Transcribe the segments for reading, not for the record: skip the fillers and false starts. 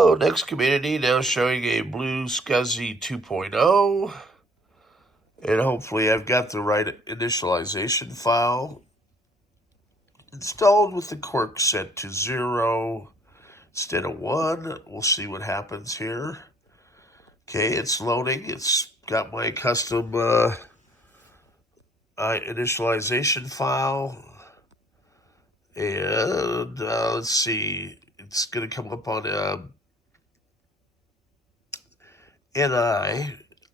Hello, next community, now showing a Blue SCSI 2.0. And hopefully I've got the right initialization file installed with the quirk set to 0 instead of 1. We'll see what happens here. Okay, it's loading. It's got my custom initialization file. And let's see, it's going to come up on NI.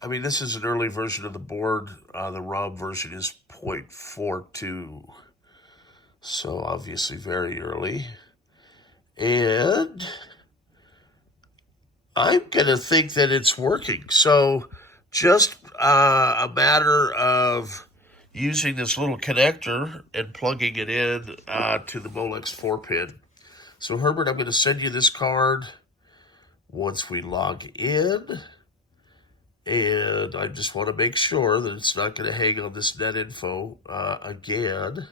I mean, this is an early version of the board. The ROM version is 0.42. So obviously very early. And I'm going to think that it's working. So just a matter of using this little connector and plugging it in to the molex 4 pin. So Herbert, I'm going to send you this card once we log in. And I just want to make sure that it's not going to hang on this net info again.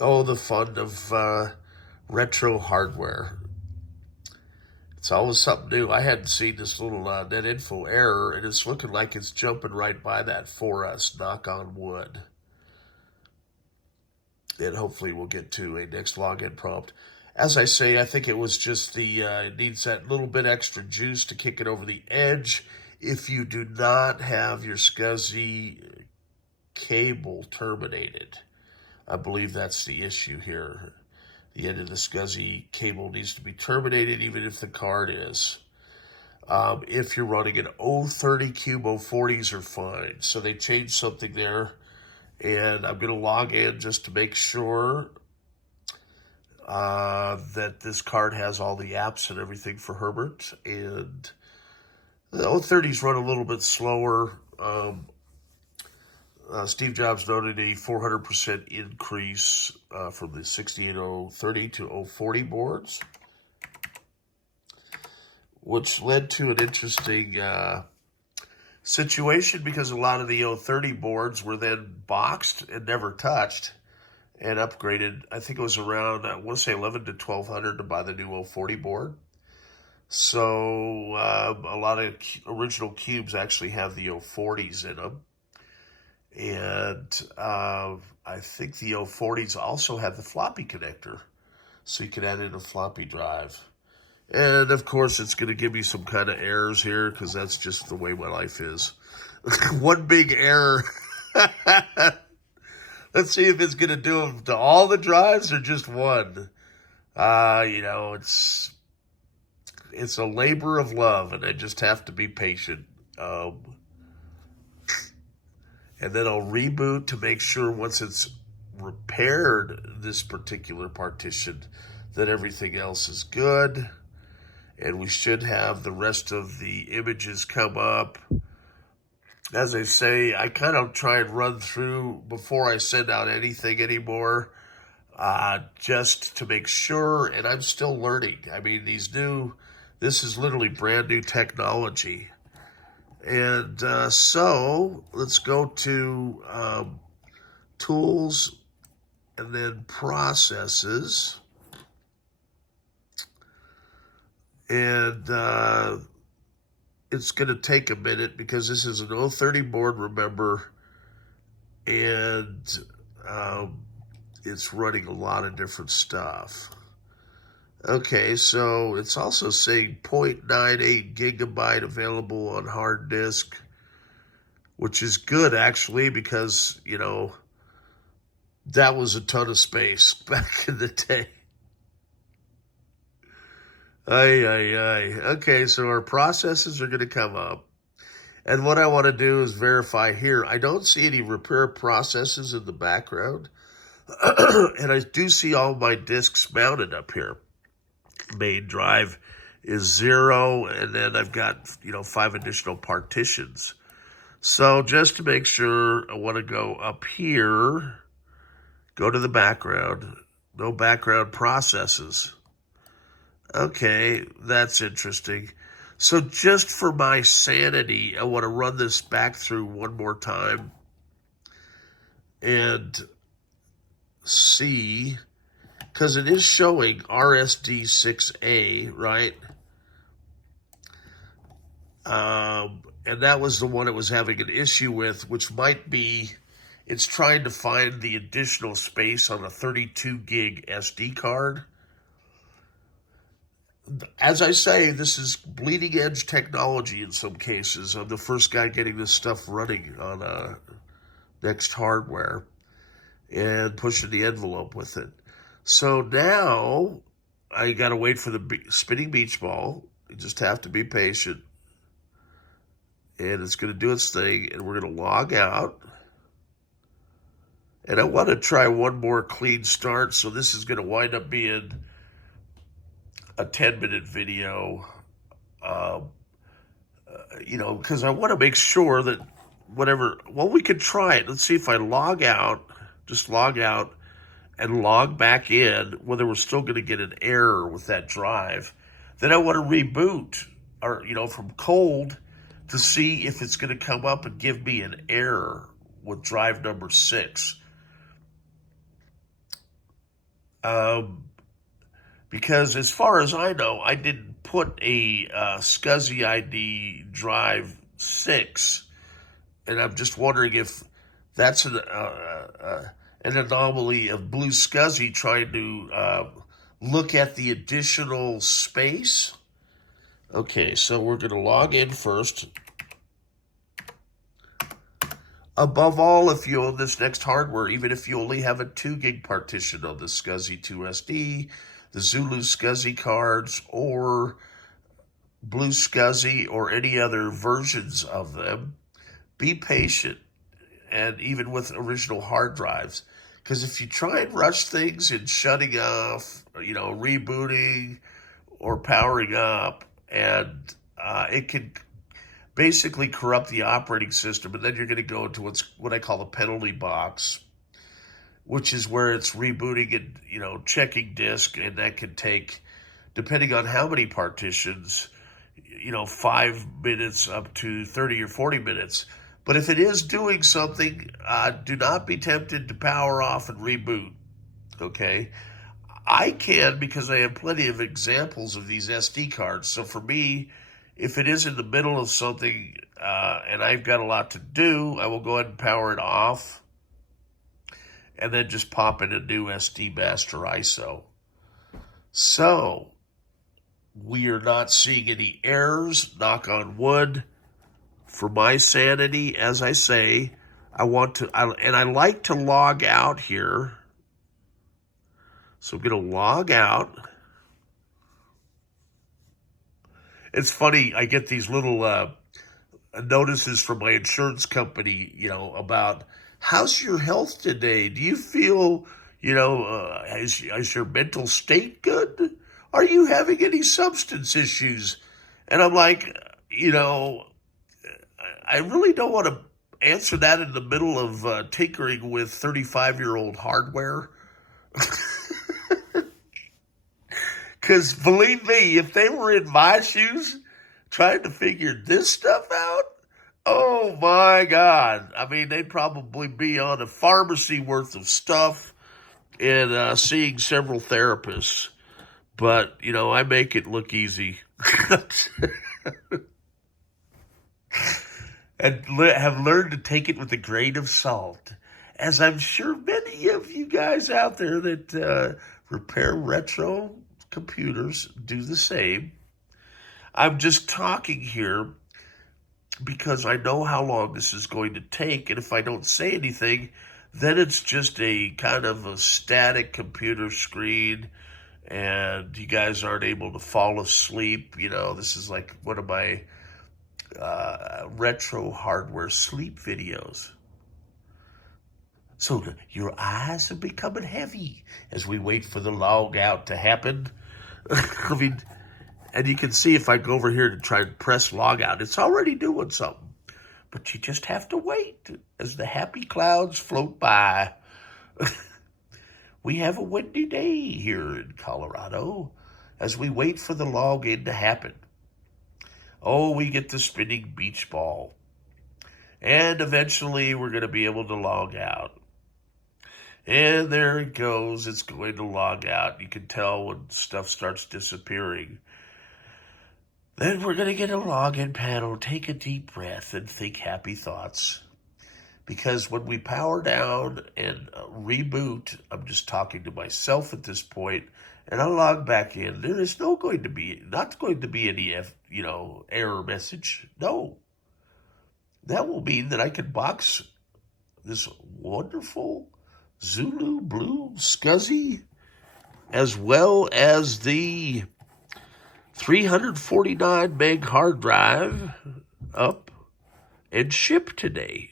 Oh, the fun of retro hardware. It's always something new. I hadn't seen this little net info error, and it's looking like it's jumping right by that for us, knock on wood. And hopefully we'll get to a next login prompt. As I say, I think it was just it needs that little bit extra juice to kick it over the edge. If you do not have your SCSI cable terminated, I believe that's the issue here. The end of the SCSI cable needs to be terminated, even if the card is. If you're running an 030 Cube, 040s are fine. So they changed something there, and I'm going to log in just to make sure that this card has all the apps and everything for Herbert. And the 030s run a little bit slower. Steve Jobs noted a 400% increase from the 68030 to 040 boards, which led to an interesting situation because a lot of the 030 boards were then boxed and never touched and upgraded. I think it was around, I want to say 11 to 1200 to buy the new 040 board. So a lot of original cubes actually have the 040s in them. And I think the 040s also have the floppy connector, so you can add in a floppy drive. And of course, it's going to give me some kind of errors here because that's just the way my life is. One big error. Let's see if it's going to do them to all the drives or just one. It's a labor of love, and I just have to be patient. And then I'll reboot to make sure once it's repaired this particular partition that everything else is good. And we should have the rest of the images come up. As I say, I kind of try and run through before I send out anything anymore, just to make sure, and I'm still learning. I mean, this is literally brand new technology. And so let's go to tools and then processes. And it's going to take a minute because this is an 030 board, remember, and it's running a lot of different stuff. Okay, so it's also saying 0.98 gigabyte available on hard disk, which is good actually because, that was a ton of space back in the day. Okay, so our processes are going to come up. And what I want to do is verify here. I don't see any repair processes in the background. And I do see all my disks mounted up here. Main drive is 0, and then I've got 5 additional partitions. So just to make sure, I want to go up here, go to the background, no background processes. Okay, that's interesting. So just for my sanity, I want to run this back through one more time and see because it is showing RSD6A, right? And that was the one it was having an issue with, which might be it's trying to find the additional space on a 32 gig SD card. As I say, this is bleeding edge technology in some cases. I'm the first guy getting this stuff running on NeXT hardware and pushing the envelope with it. So now I got to wait for the spinning beach ball. You just have to be patient. And it's going to do its thing, and we're going to log out. And I want to try one more clean start, so this is going to wind up being a 10-minute video, because I want to make sure that we could try it. Let's see if I log out, just log out, and log back in, whether we're still going to get an error with that drive. Then I want to reboot, or from cold, to see if it's going to come up and give me an error with drive number 6. Because as far as I know, I didn't put a SCSI ID drive 6, and I'm just wondering if that's an anomaly of Blue SCSI trying to look at the additional space. Okay, so we're going to log in first. Above all, if you own this NeXT hardware, even if you only have a 2 gig partition on the SCSI 2SD, the Zulu SCSI cards, or Blue SCSI, or any other versions of them, be patient, and even with original hard drives. Because if you try and rush things in shutting off, rebooting, or powering up, and it can basically corrupt the operating system, and then you're going to go into what I call a penalty box, which is where it's rebooting and checking disk, and that can take, depending on how many partitions, 5 minutes up to 30 or 40 minutes. But if it is doing something, do not be tempted to power off and reboot. Okay, I can, because I have plenty of examples of these SD cards. So for me, if it is in the middle of something and I've got a lot to do, I will go ahead and power it off and then just pop in a new SD master ISO. So we are not seeing any errors, knock on wood. For my sanity, as I say, I like to log out here. So I'm going to log out. It's funny, I get these little notices from my insurance company, about how's your health today? Do you feel, is your mental state good? Are you having any substance issues? And I'm like, I really don't want to answer that in the middle of tinkering with 35-year-old hardware. Because believe me, if they were in my shoes trying to figure this stuff out, oh my God. I mean, they'd probably be on a pharmacy worth of stuff and seeing several therapists. But, I make it look easy. And have learned to take it with a grain of salt. As I'm sure many of you guys out there that repair retro computers do the same. I'm just talking here because I know how long this is going to take, and if I don't say anything, then it's just a kind of a static computer screen, and you guys aren't able to fall asleep. This is like one of my retro hardware sleep videos. So your eyes are becoming heavy as we wait for the log out to happen. I mean, and you can see if I go over here to try and press log out, it's already doing something. But you just have to wait as the happy clouds float by. We have a windy day here in Colorado as we wait for the login to happen. Oh, we get the spinning beach ball. And eventually we're going to be able to log out. And there it goes. It's going to log out. You can tell when stuff starts disappearing. Then we're going to get a login panel. Take a deep breath and think happy thoughts. Because when we power down and reboot, I'm just talking to myself at this point, and I log back in, there is not going to be any error message. No. That will mean that I can box this wonderful Zulu Blue SCSI as well as the 349 meg hard drive up and ship today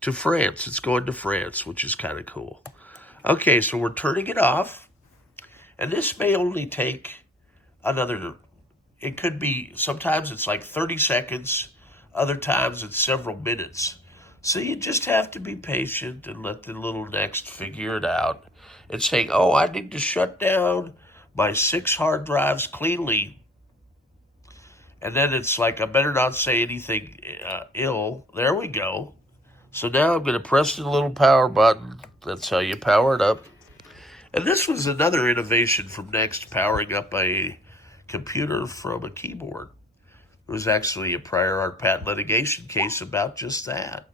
to France. It's going to France, which is kind of cool. Okay, so we're turning it off, and this may only take it could be, sometimes it's like 30 seconds, other times it's several minutes. So you just have to be patient and let the little NeXT figure it out. It's saying, oh, I need to shut down my 6 hard drives cleanly. And then it's like, I better not say anything ill. There we go. So now I'm going to press the little power button. That's how you power it up. And this was another innovation from NeXT, powering up a computer from a keyboard. It was actually a prior art patent litigation case about just that.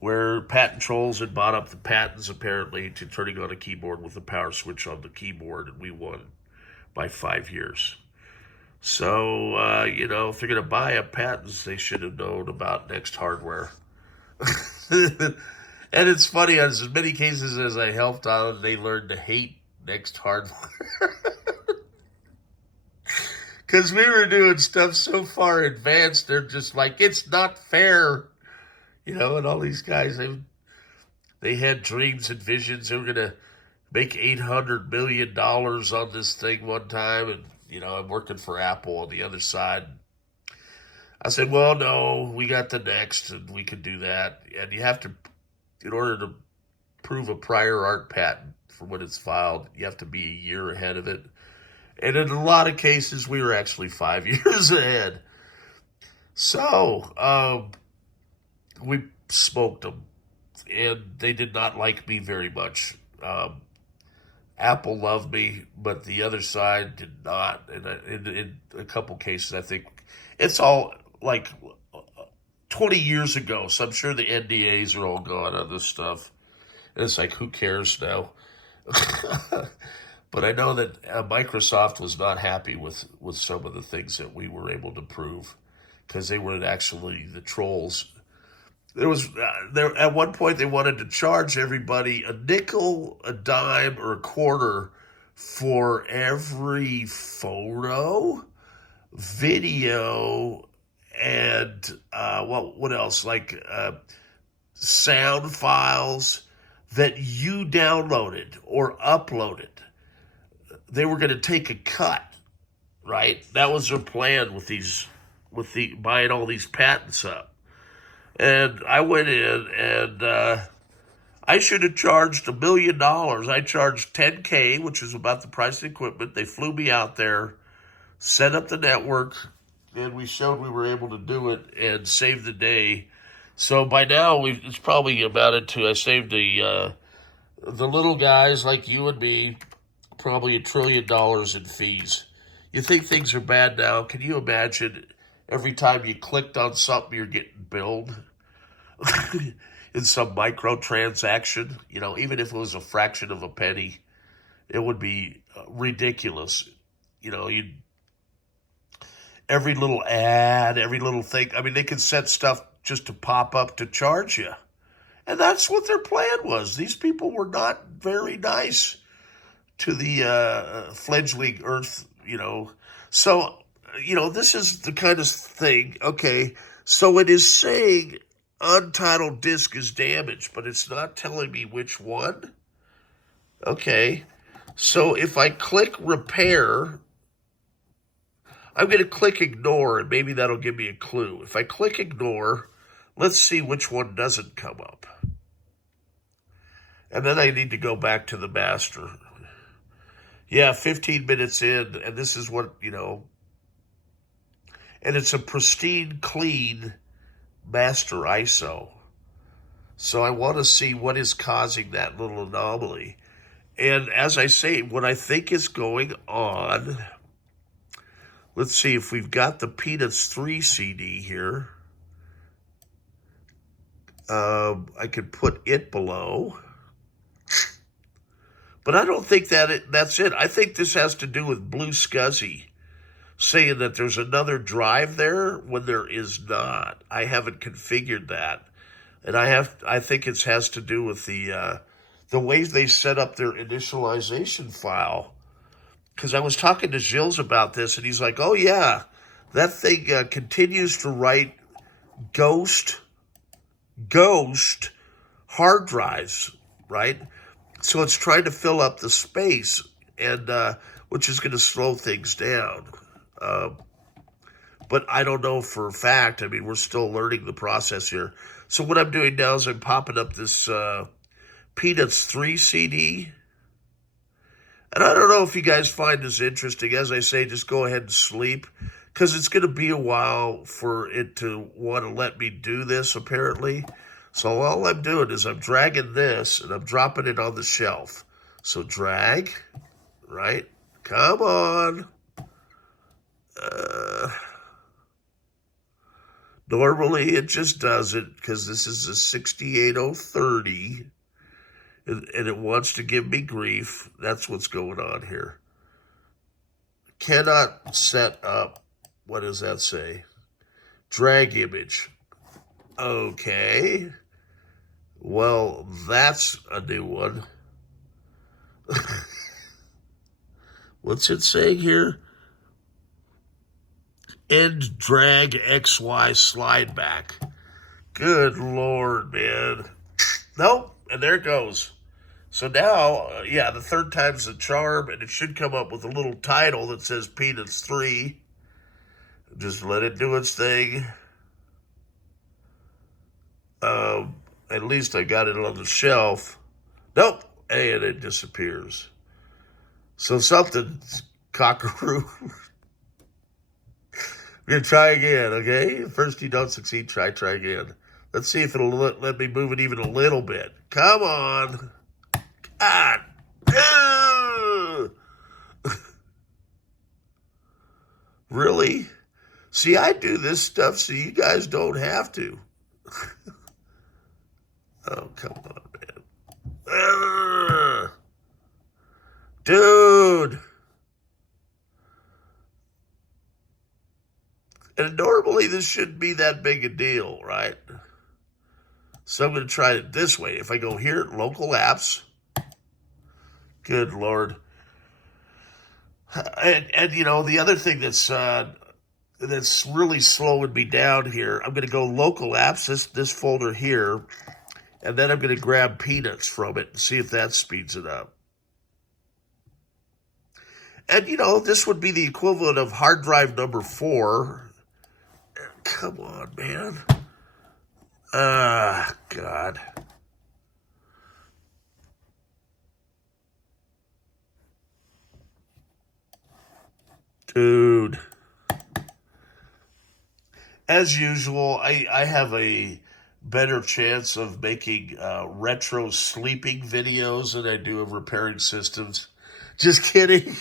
Where patent trolls had bought up the patents, apparently, to turning on a keyboard with a power switch on the keyboard, and we won by 5 years. So, if they're going to buy up patents, they should have known about NeXT hardware. And it's funny, as many cases as I helped on, they learned to hate NeXT hardware. Because we were doing stuff so far advanced, they're just like, it's not fair. And all these guys, they had dreams and visions. They were going to make $800 million on this thing one time. And, I'm working for Apple on the other side. I said, well, no, we got the NeXT, and we can do that. And you have to, in order to prove a prior art patent for when it's filed, you have to be a year ahead of it. And in a lot of cases, we were actually 5 years ahead. So, we smoked them, and they did not like me very much. Apple loved me, but the other side did not. And in a couple cases, I think it's all like 20 years ago, so I'm sure the NDAs are all gone on this stuff. And it's like, who cares now? But I know that Microsoft was not happy with some of the things that we were able to prove, because they were actually the trolls. There at one point they wanted to charge everybody a nickel, a dime, or a quarter for every photo, video, and what else? Like sound files that you downloaded or uploaded. They were going to take a cut, right? That was their plan with buying all these patents up. And I went in, and I should have charged $1 million. I charged $10K, which is about the price of the equipment. They flew me out there, set up the network, and we showed we were able to do it and save the day. So by now, it's probably amounted to, I saved the little guys like you and me probably $1 trillion in fees. You think things are bad now? Can you imagine every time you clicked on something, you're getting billed in some microtransaction? Even if it was a fraction of a penny, it would be ridiculous. Every little ad, every little thing. I mean, they could set stuff just to pop up to charge you. And that's what their plan was. These people were not very nice to the fledgling Earth, So, this is the kind of thing, okay, so it is saying untitled disk is damaged, but it's not telling me which one. Okay, so if I click repair, I'm going to click ignore, and maybe that'll give me a clue. If I click ignore, let's see which one doesn't come up. And then I need to go back to the master. Yeah, 15 minutes in, and this is what, and it's a pristine, clean master ISO. So I want to see what is causing that little anomaly. And as I say, what I think is going on, let's see if we've got the Peanuts 3 CD here. I could put it below. But I don't think that's it. I think this has to do with Blue SCSI saying that there's another drive there when there is not. I haven't configured that. And I think it has to do with the ways they set up their initialization file. Because I was talking to Gilles about this, and he's like, oh yeah, that thing continues to write ghost hard drives, right? So it's trying to fill up the space, and which is going to slow things down. But I don't know for a fact. I mean, we're still learning the process here. So what I'm doing now is I'm popping up this Peanuts 3 CD. And I don't know if you guys find this interesting. As I say, just go ahead and sleep, because it's going to be a while for it to want to let me do this, apparently. So all I'm doing is I'm dragging this, and I'm dropping it on the shelf. So drag, right? Come on. Normally it just does it, because this is a 68030, and it wants to give me grief. That's what's going on here. Cannot set up, what does that say? Drag image. Okay. Well, that's a new one. What's it saying here? End drag XY slide back. Good Lord, man. Nope, and there it goes. So now, yeah, the third time's the charm, and it should come up with a little title that says Peanuts 3. Just let it do its thing. At least I got it on the shelf. Nope, and it disappears. So something's cockaroo. We're going to try again, okay? First you don't succeed, try again. Let's see if it'll let me move it even a little bit. Come on. God. Really? See, I do this stuff so you guys don't have to. Oh, come on, man. Dude. And normally this shouldn't be that big a deal, right? So I'm going to try it this way. If I go here, local apps. Good Lord. And you know, the other thing that's really slowing me down here, I'm going to go local apps, this folder here, and then I'm going to grab Peanuts from it and see if that speeds it up. And, you know, this would be the equivalent of hard drive number 4. Come on, man. God. Dude. As usual, I have a better chance of making retro sleeping videos than I do of repairing systems. Just kidding.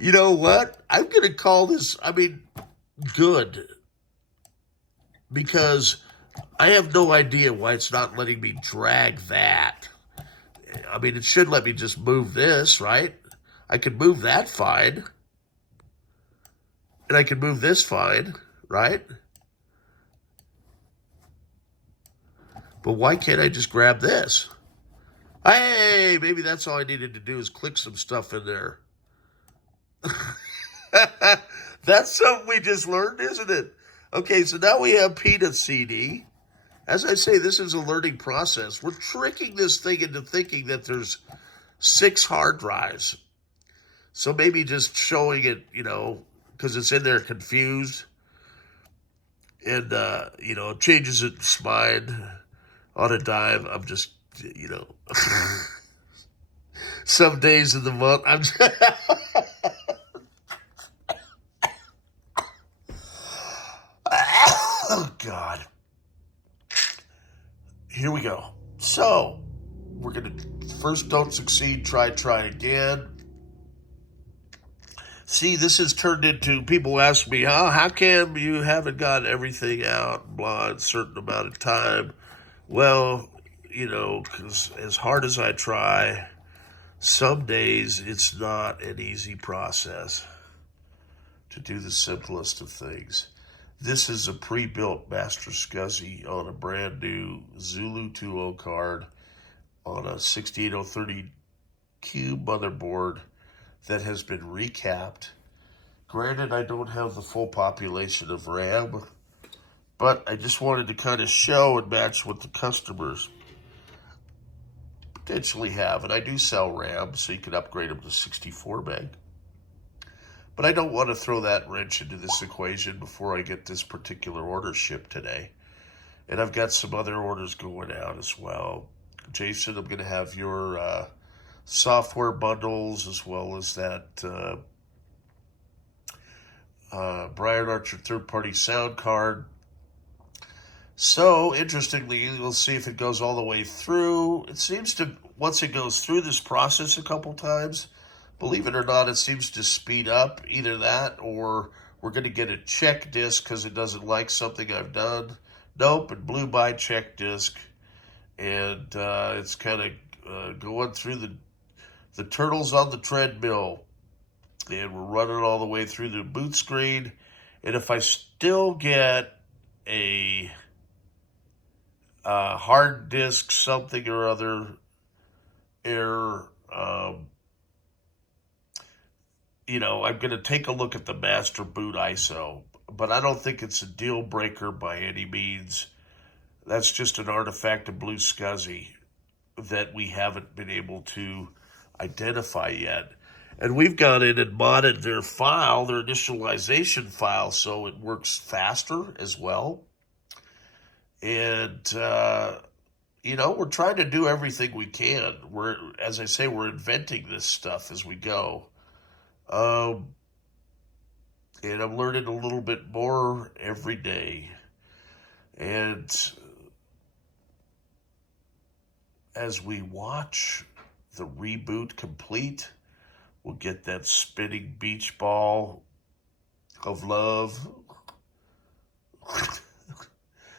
You know what? I'm going to call this, good. Because I have no idea why it's not letting me drag that. I mean, it should let me just move this, right? I could move that fine. And I can move this fine, right? But why can't I just grab this? Hey, maybe that's all I needed to do is click some stuff in there. That's something we just learned, isn't it? Okay, so now we have Peanut CD. As I say, this is a learning process. We're tricking this thing into thinking that there's 6 hard drives. So maybe just showing it, you know, because it's in there confused. And, you know, it changes its mind on a dime. I'm just, you know, some days of the month, I'm just oh, God. first don't succeed, try again. See, this has turned into, people ask me, how come you haven't got everything out, blah, in a certain amount of time? Well, you know, because as hard as I try, some days it's not an easy process to do the simplest of things. This is a pre-built Master SCSI on a brand new Zulu 2.0 card on a 68030 Cube motherboard that has been recapped. Granted, I don't have the full population of RAM, but I just wanted to kind of show and match what the customers potentially have. And I do sell RAM, so you can upgrade them to 64 meg. But I don't want to throw that wrench into this equation before I get this particular order shipped today. And I've got some other orders going out as well. Jason, I'm going to have your software bundles as well as that Brian Archer third-party sound card. So, interestingly, we'll see if it goes all the way through. It seems to, once it goes through this process a couple times, believe it or not, it seems to speed up. Either that or we're going to get a check disk because it doesn't like something I've done. Nope, it blew by check disk. And it's kind of going through the turtles on the treadmill. And we're running all the way through the boot screen. And if I still get a hard disk something or other error, you know, I'm going to take a look at the master boot ISO. But I don't think it's a deal breaker by any means. That's just an artifact of Blue SCSI that we haven't been able to identify yet. And we've gone in and modded their file, their initialization file, so it works faster as well. And, you know, we're trying to do everything we can. As I say, we're inventing this stuff as we go. And I'm learning a little bit more every day. And as we watch the reboot complete, we'll get that spinning beach ball of love.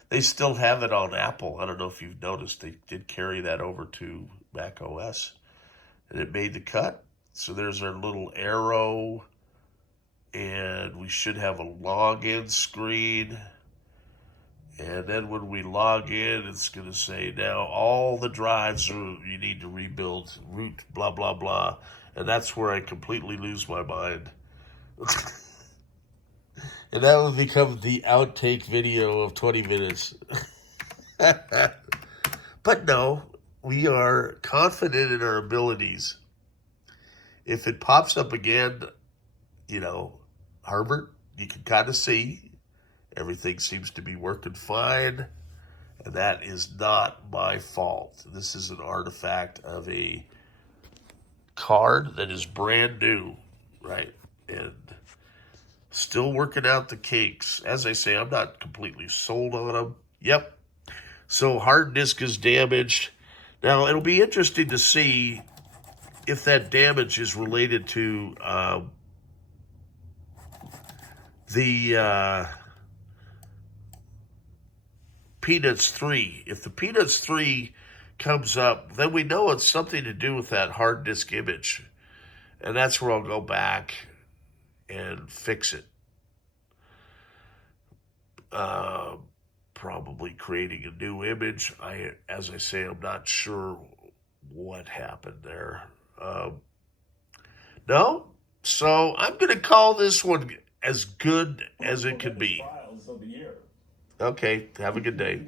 They still have it on Apple. I don't know if you've noticed, they did carry that over to Mac OS. And it made the cut. So there's our little arrow. And we should have a login screen. And then when we log in, it's going to say, now all the drives you need to rebuild, root, blah, blah, blah. And that's where I completely lose my mind. And that will become the outtake video of 20 minutes. But no, we are confident in our abilities. If it pops up again, you know, Herbert, you can kind of see everything seems to be working fine, and that is not my fault. This is an artifact of a card that is brand new, right? And still working out the kinks. As I say, I'm not completely sold on them. Yep. So hard disk is damaged. Now, it'll be interesting to see if that damage is related to the Peanuts 3. If the Peanuts 3 comes up, then we know it's something to do with that hard disk image. And that's where I'll go back and fix it. Probably creating a new image. As I say, I'm not sure what happened there. No? So I'm going to call this one as good as it can be. Okay, have a good day.